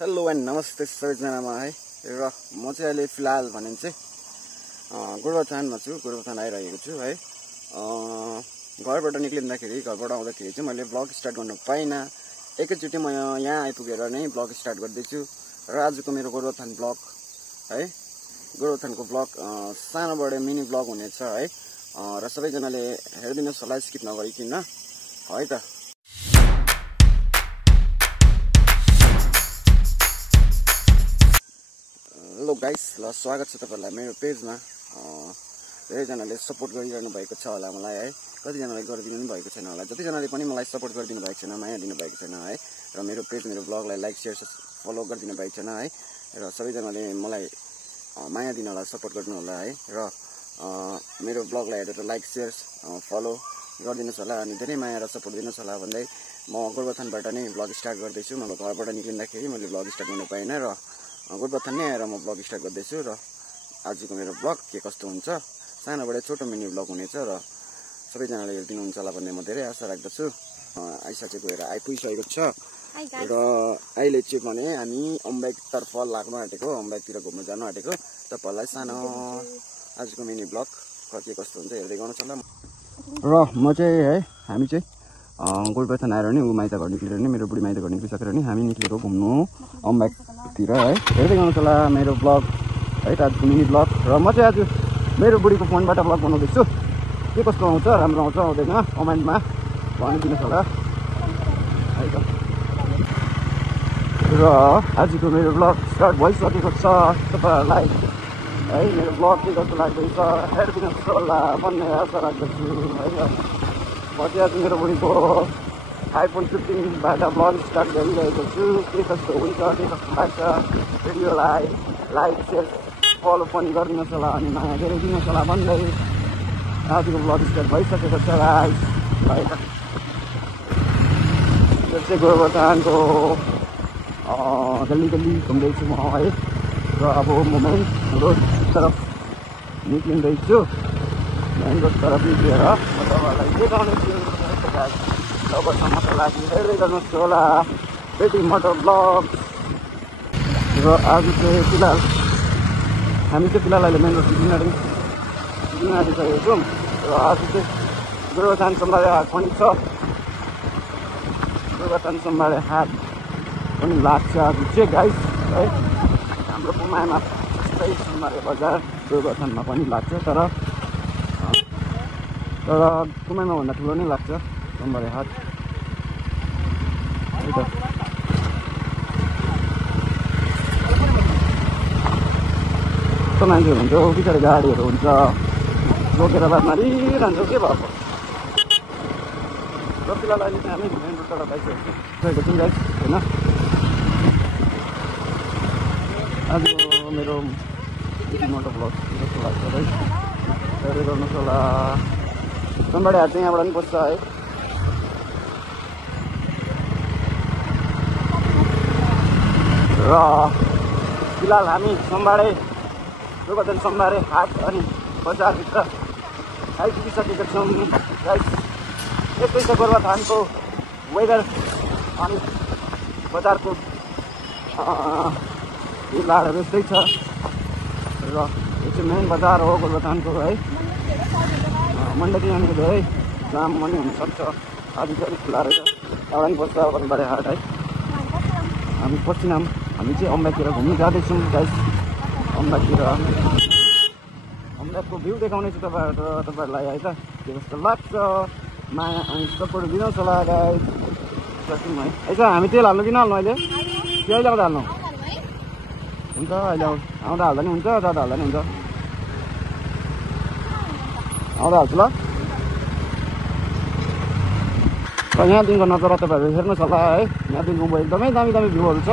Hello and नमस्ते सबैजनामा है र म चाहिँ अहिले फिलहाल भने चाहिँ गोरुबथानमा छु। गोरुबथान आइरहेको छु है। घरबाट निक्लिँदाखेरि घरबाट आउँदाखेरि चाहिँ मैले ब्लग स्टार्ट गर्नु पाइनँ। एकैचोटि म यहाँ आइपुगेर नै ब्लग स्टार्ट गर्दैछु र आजको मेरो गोरुबथान ब्लग है, गोरुबथानको ब्लग सानोबडे मिनी ब्लग हुनेछ है। र सबैजनाले हेरिदिनुहोस् होला स्किप नगरिकन है त। हेलो गाइस, ल स्वागत छ तपाईहरुलाई मेरो पेजमा। धेरैजनाले सपोर्ट गरिरहनु भएको छ होला मलाई है, कतिजनाले गरिदिनु पनि भएको छैन होला। जतिजनाले पनि मलाई सपोर्ट गरिदिनु भएको छैन, माया दिनु भएको छैन है, र मेरो पेज मेरो ब्लगलाई लाइक शेयर फलो गरिदिनु भएको छैन है, र सबैजनाले मलाई माया दिन होला, सपोर्ट गर्नु होला है, र मेरो ब्लगलाई हेरेर लाइक शेयर फलो गरिदिनुहोस् होला अनि धेरै माया र सपोर्ट दिनुहोस् होला भन्दै म गोरुबथानबाट नै ब्लग स्टार्ट गर्दैछु। म घरबाट निक्लिँदाखेरि मैले ब्लग स्टार्ट गर्नु पाइनँ र गोरुबथान नै आएर म ब्लग स्टार्ट गर्दैछु। र आजको मेरो ब्लग के कस्तो हुन्छ, सानोबाट छोटो मिनी ब्लग हुनेछ र सबैजनाले हेरिदिनुहुन्छ होला भन्ने म धेरै आशा राख्दछु। आइसा चाहिँ गएर आइपुगिसकेको छ र अहिले चाहिँ भने हामी अम्बाइकतर्फ लाग्नु आँटेको, अम्बाइकतिर घुम्न जानु आँटेको। तपाईँहरूलाई सानो आजको मिनी ब्लग के कस्तो हुन्छ हेर्दै गर्नुहोस् होला। र म चाहिँ है, हामी चाहिँ गोरुबथान आएर नि माइत घर निक्लेर नि, मेरो बुढी माइत घर निक्लिसकेर नि हामी निक्लेको घुम्नु अम्बाइकतिर है। हेर्दै गर्नुहोस् होला मेरो ब्लग है त, आजको मिनी ब्लग। र म चाहिँ आज मेरो बुढीको फोनबाट ब्लग बनाउँदैछु। के कस्तो आउँछ, राम्रो आउँछ आउँदैन कमेन्टमा भनिदिनुहोस् होला है त। र आजको मेरो ब्लग स्टार्ट भइसकेको छ। तपाईँहरूलाई है मेरो ब्लग के कस्तो लाग्दैछ हेरिदिनुहोस् होला भन्ने आशा राख्दछु है। म चाहिँ आज मेरो बुढीको आइफोन 15बाट ब्लग स्टार्ट गरिरहेको छु। के कस्तो हुन्छ, के कस्तो लाग्छ भिडियोलाई लाइक शेयर फलो पनि गरिदिनुहोस् होला अनि माया धेरै दिनुहोस् होला भन्दै आजको ब्लग स्टार्ट भइसकेको छ गाइस है त। यो चाहिँ गोरुबथानको गल्ली गल्ली घुम्दैछु म है। र अब म मेन रोड तरफ निक्लिँदैछु। मेन रोड तरफ निक्लिएर तपाईँहरूलाई देखाउने छु। तबसम्मको लागि हेर्दै गर्नुहोस् होला बेटी मटर ब्लग। र आज चाहिँ फिलहाल हामी चाहिँ फिलहाल अहिले मेन रोड निक्लिन आँटिसकेको छौँ। र आज चाहिँ गोरुबथान सोमबारे हाट पनि छ, गोरुबथान सोमबारे हाट पनि लाग्छ आज चाहिँ गाइस है। हाम्रो पुमामा त्यही सोमबारे बजार गोरुबथानमा पनि लाग्छ, तर कुमाईमा भन्दा ठुलो नै लाग्छ सोमबारे हाट है त। यस्तो मान्छेहरू हुन्छ, पछाडि गाडीहरू हुन्छ, रोकेर बात मारिरहन्छ के भएको। र फिलहाल अहिले चाहिँ हामी मेन रोडबाट बाइसकेको छौँ गाइस होइन। आजको मेरो मोटो ब्लग जस्तो लाग्छ है, हेर्दै गर्नुहोस् होला। सोमबारे हाट चाहिँ यहाँबाट पनि पस्छ है। र फिलहाल हामी गोरुबथान सोमबारे हाट अनि बजारभित्र आइपुगिसकेका छौँ गाइस। यस्तै छ गोरुबथानको वेदर अनि बजारको भिडभाडहरू यस्तै छ। र यो चाहिँ मेन बजार हो गोरुबथानको है। मन्डे चाहिँ यहाँनिर धेरै जाम पनि हुनसक्छ, आज चाहिँ अलिक खुला रहेछ। एउटा पनि पर्छ सोमबारे हाट है। हामी पसिनाम हामी चाहिँ अम्बाइकतिर घुम्नु जाँदैछौँ गाइस। अम्बाइकको भ्यू देखाउने छु तपाईँहरूलाई है त। के कस्तो लाग्छ माया अनि सपोर्ट दिनुहोस् होला गाइस। है यसो हामी तेल हाल्नु कि नहाल्नु अहिले, कि अहिले आउँदा हाल्नु हुन्छ? अहिले आउँदा हाल्दा नि हुन्छ, जाँदा हाल्दा नि हुन्छ। आउँदा हाल्छु ल। र यहाँदेखिको नजारा तपाईँहरू हेर्नुहोस् होला है। यहाँदेखिको एकदमै दामी दामी भ्यूहरू छ।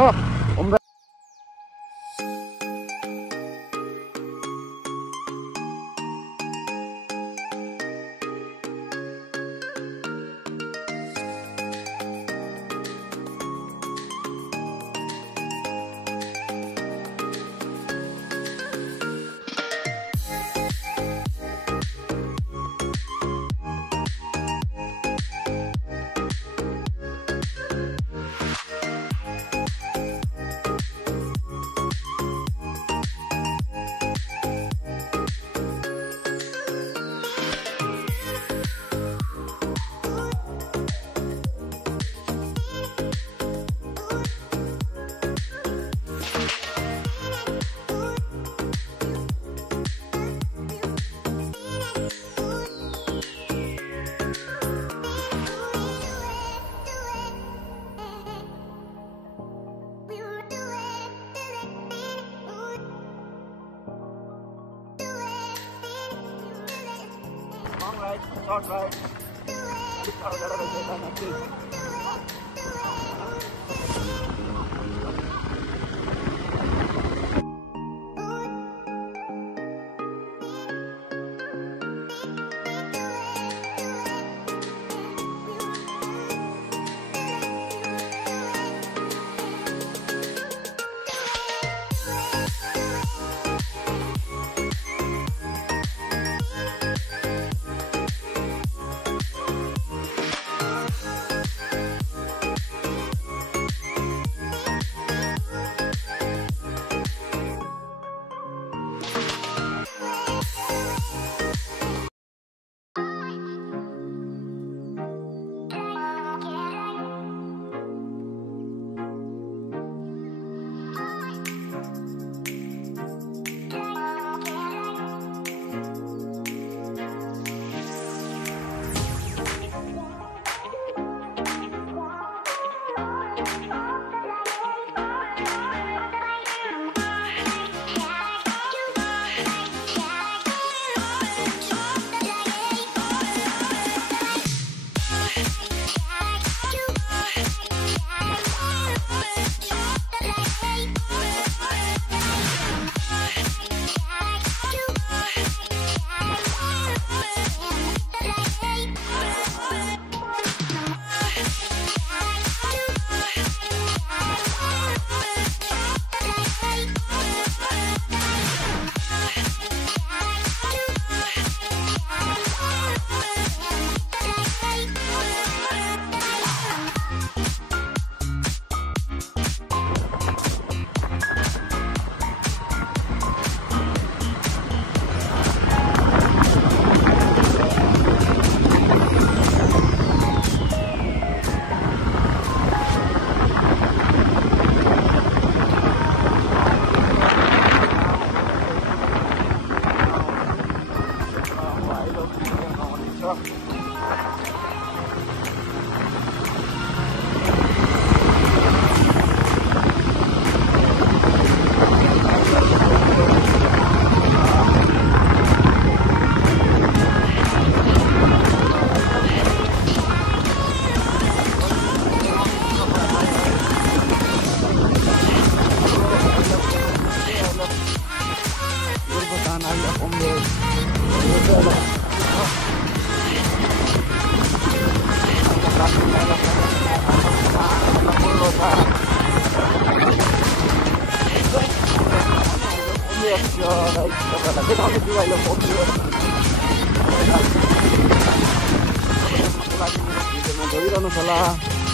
गरिरहनु होला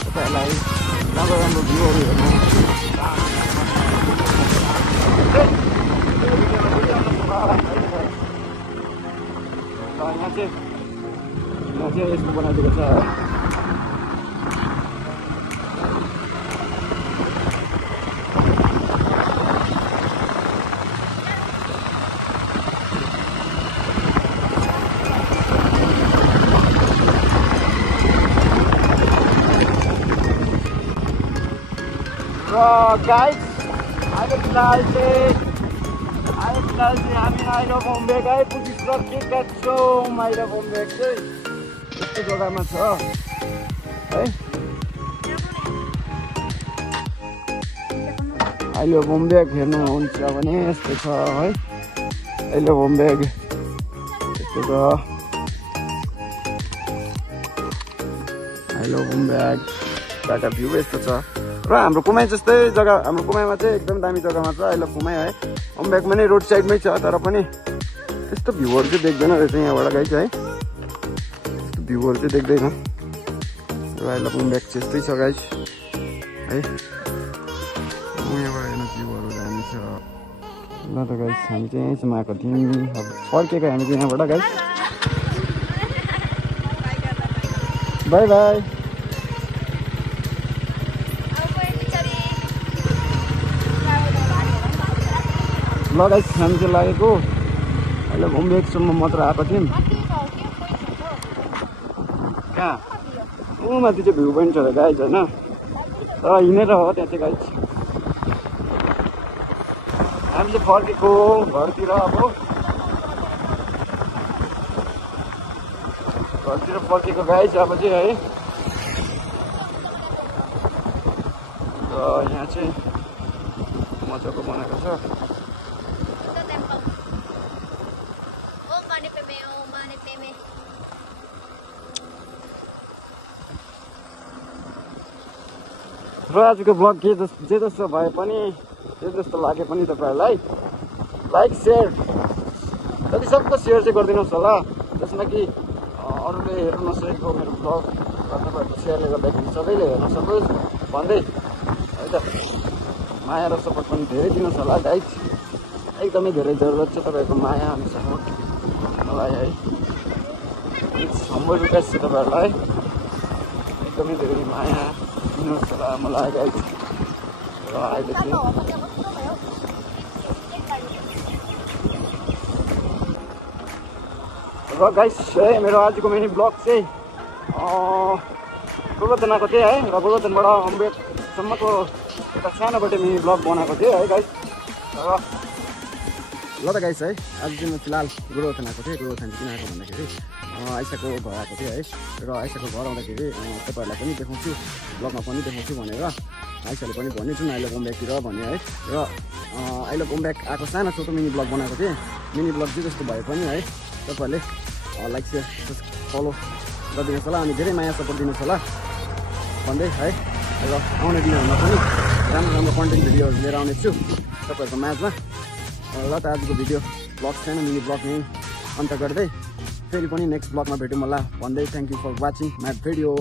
तपाईँहरूलाई राम्रो राम्रो भ्यूहरू हेर्नु यहाँ चाहिँ यस्तो बनाइदिएको छ guys, अहिले फिलहाल चाहिँ हामी आइलो बम्बेक पुगिसकेका छौँ। आइलो बम्बेक चाहिँ यस्तो जग्गामा छ है। आइलो बम्बेक हेर्नुहुन्छ भने यस्तो छ है। आइलो बम्बेक यस्तो छ। आइलो बम्बेक बाट भ्यू यस्तो छ र हाम्रो कुमाई जस्तै जग्गा, हाम्रो कुमाईमा चाहिँ एकदम दामी जग्गामा छ आइलो कुमाई है। बम्बेकमा नै रोड साइडमै छ तर पनि त्यस्तो भ्यूहरू चाहिँ देख्दैन रहेछ यहाँबाट गाइस है। त्यस्तो भ्यूहरू चाहिँ देख्दैन र आइलो बम्बेक चाहिँ यस्तै छ गाइस है। यहाँबाट हेर्नु भ्यूहरू दामी छ। ल त गाइस हामी चाहिँ यहीँसम्म आएको थियौँ, अब फर्केको हामी चाहिँ यहाँबाट गाइस। By by. ल गाइस हामी चाहिँ लागेको अहिले बम्बेकसम्म मात्र आएको थियौँ। कहाँ माथि चाहिँ भ्यू पोइन्ट छ गाइस होइन, तर हिँडेर हो त्यहाँ चाहिँ गाइस। हामी चाहिँ फर्केको घरतिर अब घरतिर फर्केको गाइस अब चाहिँ है। र यहाँ चाहिँ मजाको बनाएको छ। र आजको ब्लग जे जस्तो भए पनि जे जस्तो लागे पनि तपाईँहरूलाई लाइक सेयर जति सक्दो सेयर चाहिँ गरिदिनुहोस् होला, जसमा कि अरूले हेर्न नसकेको मेरो ब्लग र तपाईँहरूको सेयरले गर्दाखेरि सबैले हेर्न सकोस् भन्दै है त। माया र सपोर्ट पनि धेरै दिनुहोस् होला गाइस, एकदमै धेरै जरुरत छ तपाईँहरूको माया अनि सपोर्ट मलाई है। इट्स हम्बल रिक्वेस्ट छ तपाईँहरूलाई, एकदमै धेरै माया दिनुहोस् होला मलाई गाइस। र अहिले चाहिँ र गाइस है मेरो आजको मिनी ब्लग चाहिँ गोरुबथानको थिएँ है। र गोरुबथानबाट अम्बेडसम्मको एउटा सानोबाट मिनी ब्लग बनाएको थिएँ है गाइस। र ल त गाइस है आज चाहिँ म फिलहाल गोरुबथान आएको थिएँ। गोरुबथान किन आएको भन्दाखेरि आइसाको घर आएको थिएँ है। र आइसाको घर आउँदाखेरि तपाईँहरूलाई पनि देखाउँछु, ब्लगमा पनि देखाउँछु भनेर आइसाले पनि भन्यो जुन अहिले होमब्याकतिर भन्यो है। र अहिले होमब्याक आएको सानो छोटो मिनी ब्लग बनाएको थिएँ। मिनी ब्लग जे जस्तो भए पनि है तपाईँहरूले लाइक सेयर फलो गरिदिनुहोस् होला अनि धेरै माया सपोर्ट दिनुहोस् होला भन्दै है। र आउने दिनहरूमा पनि राम्रो राम्रो कन्टेन्ट भिडियोहरू लिएर आउनेछु तपाईँहरूको माझमा। ल त आजको भिडियो ब्लग सानो मिनी ब्लग यहीँ अन्त गर्दै फेरि पनि नेक्स्ट ब्लगमा भेटौँ होला भन्दै thank you for watching my video.